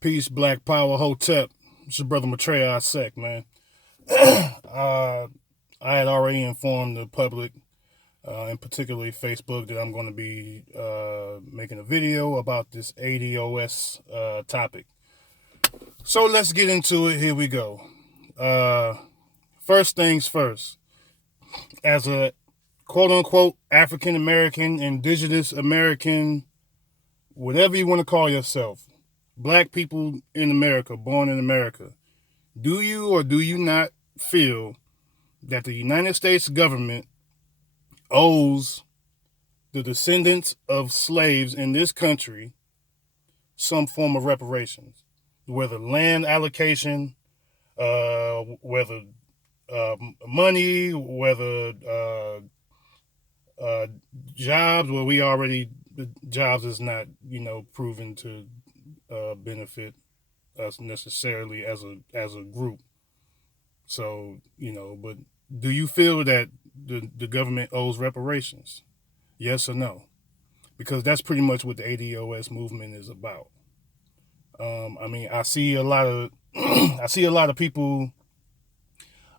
Peace, Black Power, Hotep. It's your brother Maitreya, I sec, man. I had already informed the public, and particularly Facebook, that I'm going to be making a video about this ADOS topic. So let's get into it. Here we go. Uh, First things first. As a quote unquote African American, Indigenous American, whatever you want to call yourself, black people in America, born in America, do you or do you not feel that the United States government owes the descendants of slaves in this country some form of reparations, whether land allocation, whether money, whether uh, jobs? Well, we already jobs is not proven to benefit us necessarily as a group. So but do you feel that the government owes reparations? Yes or no? Because that's pretty much what the ADOS movement is about. I mean, I see a lot of I see a lot of people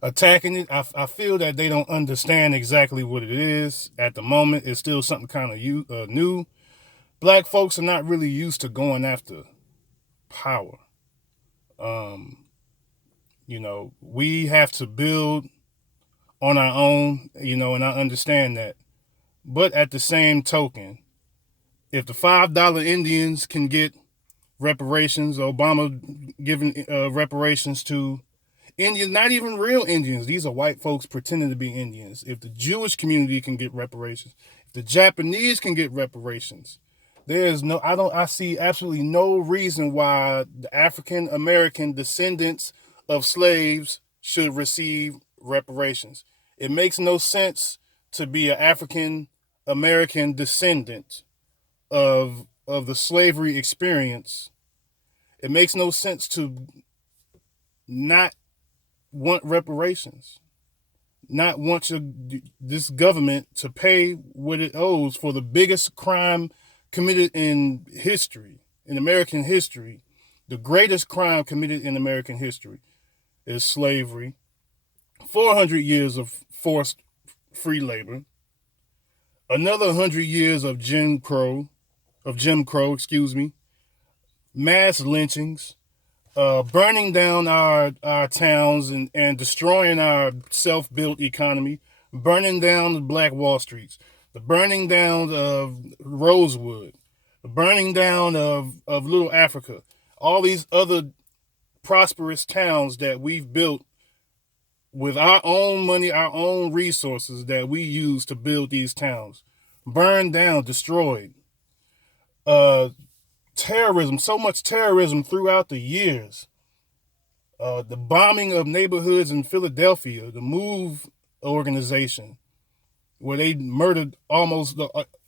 attacking it. I feel that they don't understand exactly what it is at the moment. It's still something kind of new. Black folks are not really used to going after power. Um, we have to build on our own, and I understand that. But at the same token, if the $5 Indians can get reparations, Obama giving reparations to Indians, not even real Indians. These are white folks pretending to be Indians. If the Jewish community can get reparations, if the Japanese can get reparations, I see absolutely no reason why the African American descendants of slaves should receive reparations. It makes no sense to be an African American descendant of the slavery experience. It makes no sense to not want reparations, not want this government to pay what it owes for the biggest crime committed in history, in American history. The greatest crime committed in American history is slavery. 400 years of forced free labor. Another 100 years of Jim Crow, mass lynchings, burning down our towns and destroying our self-built economy, burning down the Black Wall Streets, the burning down of Rosewood, the burning down of Little Africa, all these other prosperous towns that we've built with our own money, our own resources that we use to build these towns, burned down, destroyed. Uh, Terrorism, so much terrorism throughout the years. The bombing of neighborhoods in Philadelphia, the MOVE organization, where they murdered almost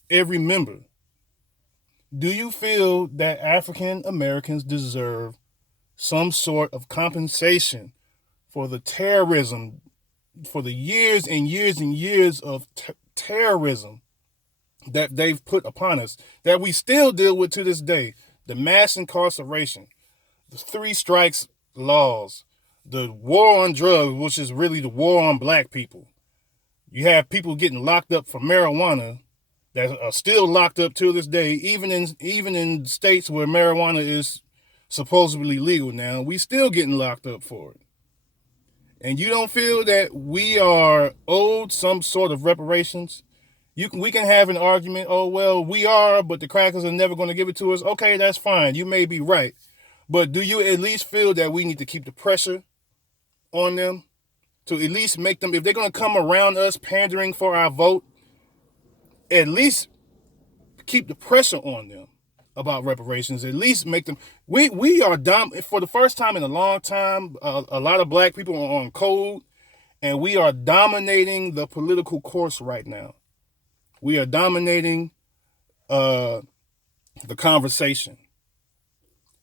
every member. Do you feel that African Americans deserve some sort of compensation for the terrorism, for the years and years and years of terrorism that they've put upon us, that we still deal with to this day? The mass incarceration, the three strikes laws, the war on drugs, which is really the war on black people. You have people getting locked up for marijuana that are still locked up to this day, even in states where marijuana is supposedly legal now. We still getting locked up for it. And you don't feel that we are owed some sort of reparations? We can have an argument. Oh, well, we are, but the crackers are never going to give it to us. Okay, that's fine. You may be right. But do you at least feel that we need to keep the pressure on them to at least make them, if they're going to come around us pandering for our vote, at least keep the pressure on them about reparations? At least make them. We are for the first time in a long time. A lot of black people are on code, and we are dominating the political course right now. We are dominating the conversation.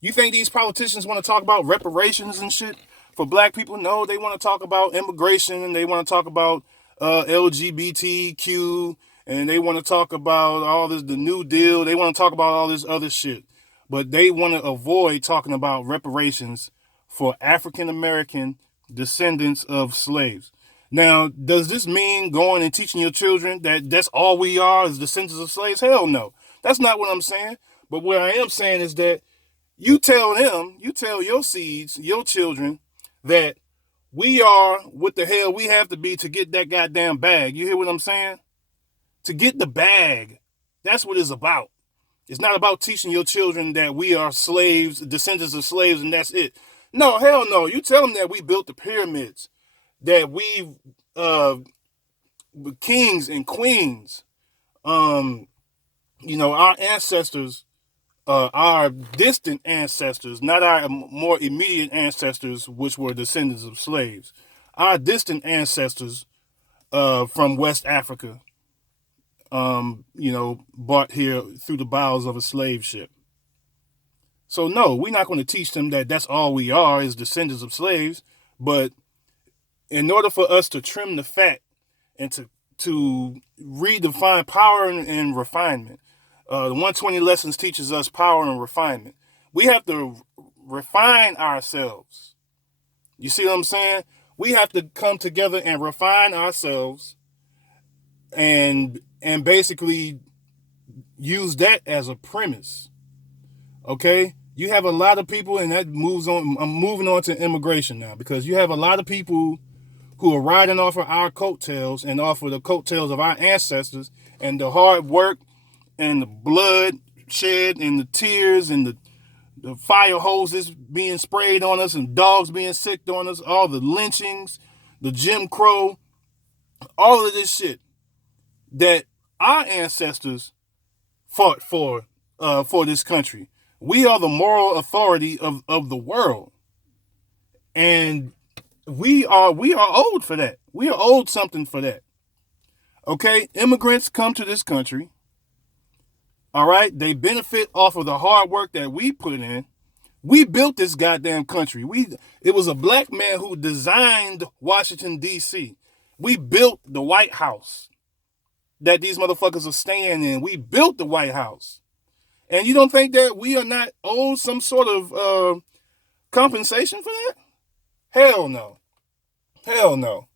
You think these politicians want to talk about reparations and shit for black people? No, they want to talk about immigration, and they want to talk about LGBTQ, and they want to talk about all this, the New Deal. They want to talk about all this other shit. but they want to avoid talking about reparations for African American descendants of slaves. Now, does this mean going and teaching your children that that's all we are is descendants of slaves? Hell no. That's not what I'm saying. But what I am saying is that you tell them, you tell your seeds, your children, that we are what the hell we have to be to get that goddamn bag. You hear what I'm saying? To get the bag. That's what it's about. It's not about teaching your children that we are slaves, descendants of slaves, and that's it. No, hell no. You tell them that we built the pyramids, that we kings and queens, our ancestors, our distant ancestors, not our more immediate ancestors, which were descendants of slaves. Our distant ancestors from West Africa, brought here through the bowels of a slave ship. So no, we're not going to teach them that that's all we are is descendants of slaves. But in order for us to trim the fat and to redefine power and refinement, the 120 lessons teaches us power and refinement. We have to refine ourselves. You see what I'm saying? We have to come together and refine ourselves and basically use that as a premise. Okay? You have a lot of people, and that moves on. I'm moving on to immigration now, because you have a lot of people who are riding off of our coattails and off of the coattails of our ancestors and the hard work and the blood shed and the tears and the fire hoses being sprayed on us and dogs being sicked on us, all the lynchings, the Jim Crow, all of this shit that our ancestors fought for this country. We are the moral authority of the world. And we are owed for that. We are owed something for that. Okay? Immigrants come to this country. All right? They benefit off of the hard work that we put in. We built this goddamn country. It was a black man who designed Washington, D.C. We built the White House that these motherfuckers are staying in. We built the White House. And you don't think that we are not owed some sort of compensation for that? Hell no. Hell no.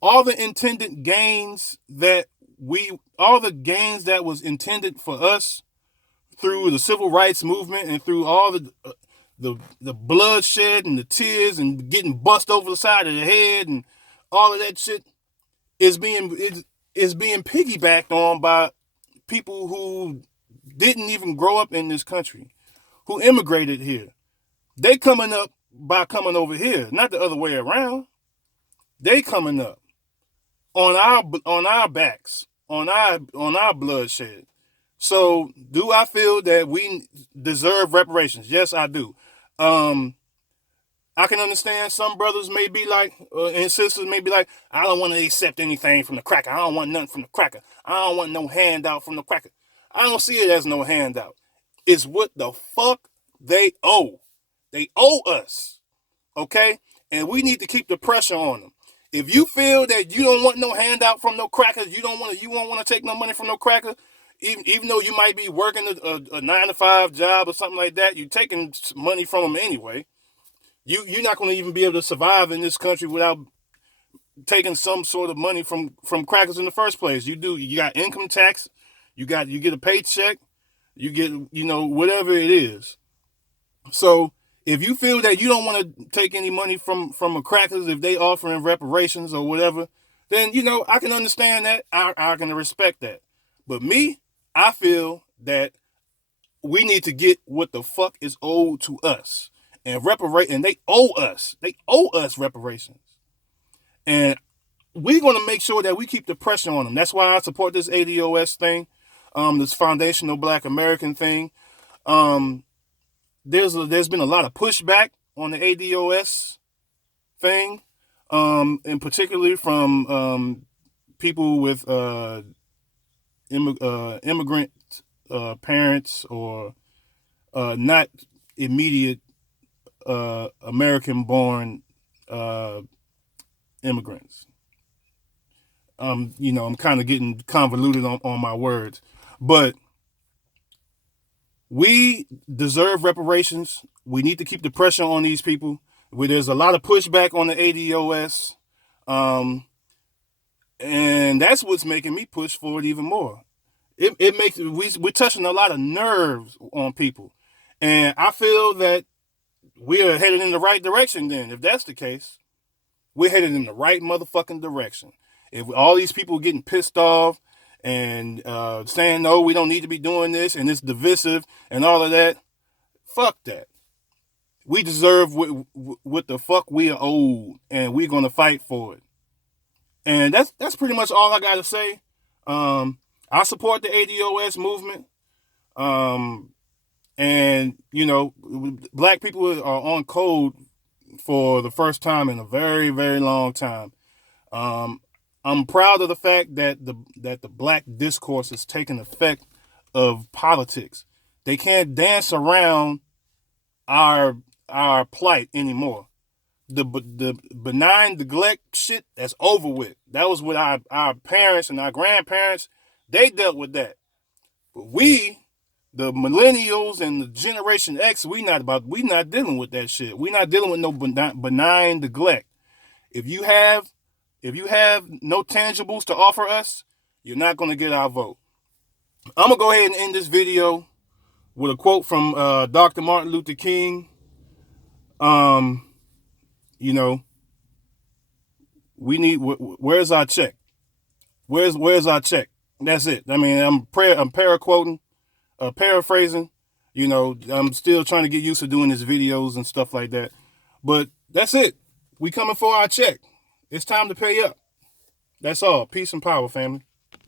All the intended gains all the gains that was intended for us through the civil rights movement and through all the bloodshed and the tears and getting bust over the side of the head and all of that shit is being piggybacked on by people who didn't even grow up in this country, who immigrated here. They coming up by coming over here, not the other way around. They coming up on our backs, on our bloodshed. So, do I feel that we deserve reparations? Yes, I do. I can understand some brothers may be like, and sisters may be like, I don't want to accept anything from the cracker. I don't want nothing from the cracker. I don't want no handout from the cracker. I don't see it as no handout. It's what the fuck they owe. They owe us. Okay? And we need to keep the pressure on them. If you feel that you don't want no handout from no crackers, you won't want to take no money from no cracker, even though you might be working a 9-to-5 job or something like that, you're taking money from them anyway. You're not going to even be able to survive in this country without taking some sort of money from crackers in the first place. You got income tax, you get a paycheck, you get, whatever it is. So if you feel that you don't want to take any money from a crackers if they offering reparations or whatever, then I can understand that. I can respect that. But me, I feel that we need to get what the fuck is owed to us. And they owe us. They owe us reparations. And we're going to make sure that we keep the pressure on them. That's why I support this ADOS thing, this foundational Black American thing. There's been a lot of pushback on the ADOS thing, and particularly from people with immigrant parents or not immediate American-born immigrants. I'm kind of getting convoluted on my words, but We deserve reparations. We need to keep the pressure on these people. Where there's a lot of pushback on the ADOS, and that's what's making me push for it even more. It makes we're touching a lot of nerves on people, and I feel that we're headed in the right direction. Then, if that's the case, we're headed in the right motherfucking direction. If all these people getting pissed off and saying no, we don't need to be doing this, and it's divisive and all of that, fuck that. We deserve what the fuck we are owed, and we're gonna fight for it. And that's pretty much all I gotta say. I support the ADOS movement. Um, and black people are on code for the first time in a very, very long time. I'm proud of the fact that the black discourse is taking effect of politics. They can't dance around our plight anymore. The benign neglect shit, that's over with. That was with our parents and our grandparents. They dealt with that. But we, the millennials and the Generation X, we not dealing with that shit. We not dealing with no benign neglect. If you have no tangibles to offer us, you're not gonna get our vote. I'm gonna go ahead and end this video with a quote from Dr. Martin Luther King. You know, we need. Where's our check? Where's our check? That's it. I mean, I'm paraphrasing. I'm still trying to get used to doing these videos and stuff like that. But that's it. We coming for our check. It's time to pay up. That's all. Peace and power, family.